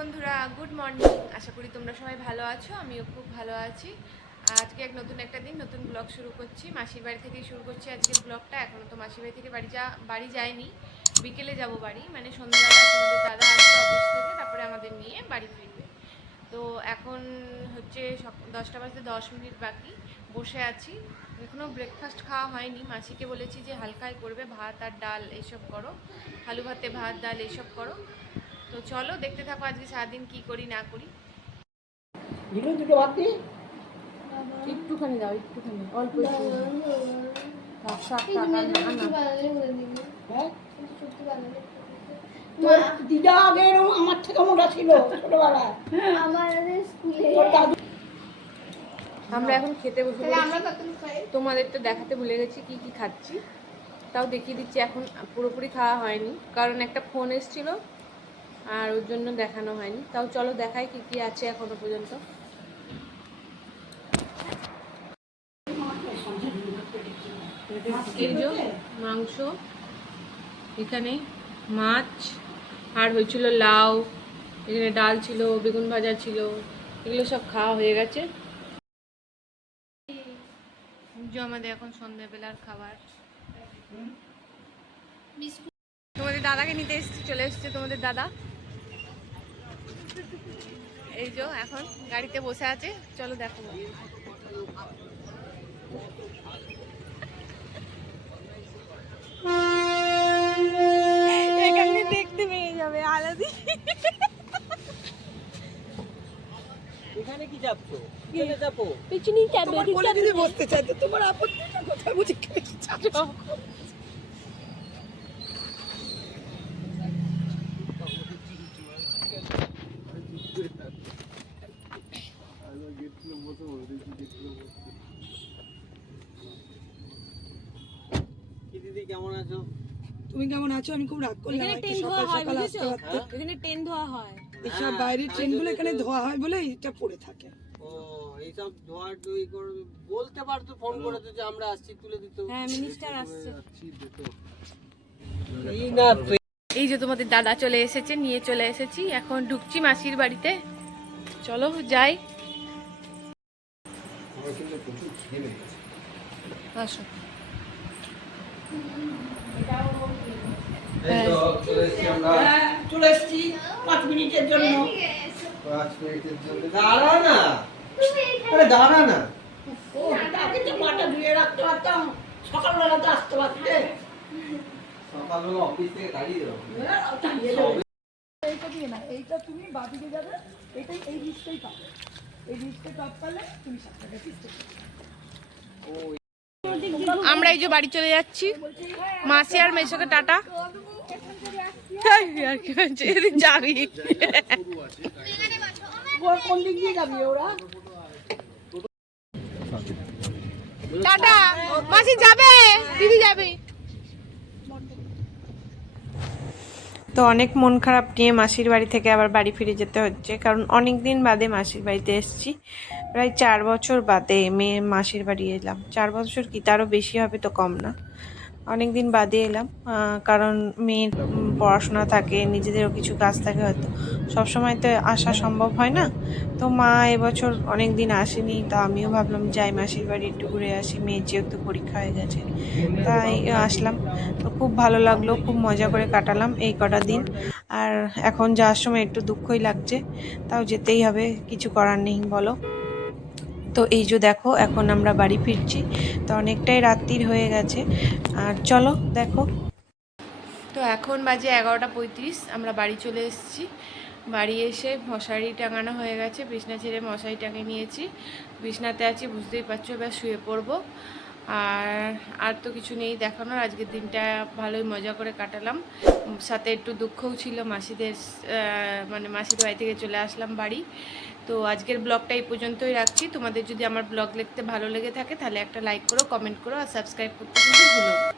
বন্ধুরা, good morning. আশা করি তোমরা সবাই ভালো আছো, আমিও খুব ভালো আছি। আজকে নতুন একটা দিন, নতুন ব্লগ শুরু করছি। মাসির বাড়ি থেকেই শুরু করছি আজকের ব্লগটা। এখনও তো মাসির বাড়ি থেকে বাড়ি যায়নি, বিকেলে যাব বাড়ি, মানে সন্ধ্যাবেলা তোমাদের দাদা আসবে অফিস থেকে, তারপরে আমাদের নিয়ে বাড়ি ফিরবে। তো এখন হচ্ছে 10টা বাজতে 10 মিনিট বাকি, বসে আছি। এখনও ব্রেকফাস্ট খাওয়া হয়নি। মাসিকে বলেছি যে হালকাই করবে, ভাত আর ডাল এইসব করো, আলু ভাতে ভাত ডাল এইসব করো। তো চলো দেখতে থাকো আজকে সারাদিন কি করি না করি। একটুখানি দাও, একটুখানি অল্প দিদা আগে আমার থেকে মোটা ছিল ছোটবেলায়। আমরা এখন খেতে বসে তোমাদের তো দেখাতে ভুলে গেছি কি কি খাচ্ছি, তাও দেখিয়ে দিচ্ছি। এখন পুরোপুরি খাওয়া হয়নি, কারণ একটা ফোন এসেছিল আর ওর জন্য দেখানো হয়নি। তাও চলো দেখাই কি কি আছে এখনো পর্যন্ত। এই যে মাংস, এখানে মাছ, আর হয়েছিল লাউ, এখানে ডাল ছিল, বেগুন ভাজা ছিল, এগুলো সব খাওয়া হয়ে গেছে। যে আমাদের এখন সন্ধ্যাবেলার খাবার। তোমাদের দাদাকে নিতে এসেছি, চলে এসেছে তোমাদের দাদা। এই যে এখন গাড়িতে বসে আছে, চলো দেখো। এখানে দেখতে পেয়ে যাবে আলাদি। এখানে কি যাচ্ছো? চলে যাবো। পিছনেই যাবে। তোমার কোলে যদি বসতে চাই তো তোমার আপত্তিটা কোথায়? বুঝি কি যাচ্ছ? দিদি কেমন আছো? তুমি কেমন আছো? আমি খুব রাগ করলাম। সকাল সকাল আসতে পারতে। এখানে ট্রেন ধোয়া হয়। এইসব বাইরের ট্রেনগুলো এখানে ধোয়া হয় বলে এটা পড়ে থাকে। ও এইসব ধোয়া ধুই করে বলতে পারতো, ফোন করে তো যে আমরা আসছি, তুলে দিত। হ্যাঁ, মিনিস্টার আসছে। এই না এই যে তোমাদের দাদা চলে এসেছে, নিয়ে চলে এসেছি। এখন ঢুকছি মাসির বাড়িতে, চলো যাই। আসো। চলে এসেছি 5 মিনিটের জন্য। 5 মিনিটের জন্য দাঁড়া না। আরে দাঁড়া না। ও আগে তো মাটা ধুয়ে রাখতে পারতাম, সকালবেলা তো আসতে পারতে। সকালবেলা অফিস থেকে দাঁড়িয়ে দাও। এইটা দিয়ে না, এইটা তুমি বাদিকে যাবে, এইটাই এই রিস্কটাই পাবে। এই রিস্কটা টপ পালে তুমি 7 টাকা কিস্তি আমরা এই যে বাড়ি চলে যাচ্ছি। মাসি আর মেসোকে টাটা। আর কি হচ্ছে, এদিন যাবি? কোন দিক দিয়ে যাবি ওরা? টাটা। মাসি যাবে, দিদি যাবে। তো অনেক মন খারাপ নিয়ে মাসির বাড়ি থেকে আবার বাড়ি ফিরে যেতে হচ্ছে, কারণ অনেক দিন বাদে মাসির বাড়িতে এসেছি। প্রায় 4 বছর বাদে মাসির বাড়ি এলাম। 4 বছর কি তারও বেশি হবে, তো কম না। অনেক দিন বাদে এলাম, কারণ মেয়ের পড়াশোনা থাকে, নিজেদেরও কিছু কাজ থাকে, হয়তো সবসময় তো আসা সম্ভব হয় না। তো মা এবছর অনেক দিন আসেনি, তো আমিও ভাবলাম যাই মাসির বাড়ি একটু ঘুরে আসি, মেয়ের যেহেতু পরীক্ষা হয়ে গেছে, তাই আসলাম। তো খুব ভালো লাগলো, খুব মজা করে কাটালাম এই কটা দিন। আর এখন যাওয়ার সময় একটু দুঃখই লাগছে, তাও যেতেই হবে, কিছু করার নেই বলো। তো এই যে দেখো এখন আমরা বাড়ি ফিরছি, তো অনেকটাই রাত্রির হয়ে গেছে। আর চলো দেখো। তো এখন বাজে 11:35, আমরা বাড়ি চলে এসেছি। বাড়ি এসে মশারি টাঙানো হয়ে গেছে, বিছনা ছেড়ে মশারি টাঙিয়ে নিয়েছি, বিছনাতে আছি, বুঝতেই পারছো। এবার শুয়ে পড়বো। আর তো কিছু নেই দেখানোর। আজকের দিনটা ভালোই মজা করে কাটালাম, সাথে একটু দুঃখও ছিল। মাসিদের মাসিদের বাড়ি থেকে চলে আসলাম বাড়ি। তো আজকের ব্লগটা এই পর্যন্তই রাখছি। তোমাদের যদি আমার ব্লগ দেখতে ভালো লেগে থাকে তাহলে একটা লাইক করো, কমেন্ট করো আর সাবস্ক্রাইব করতে কিন্তু ভুলো না।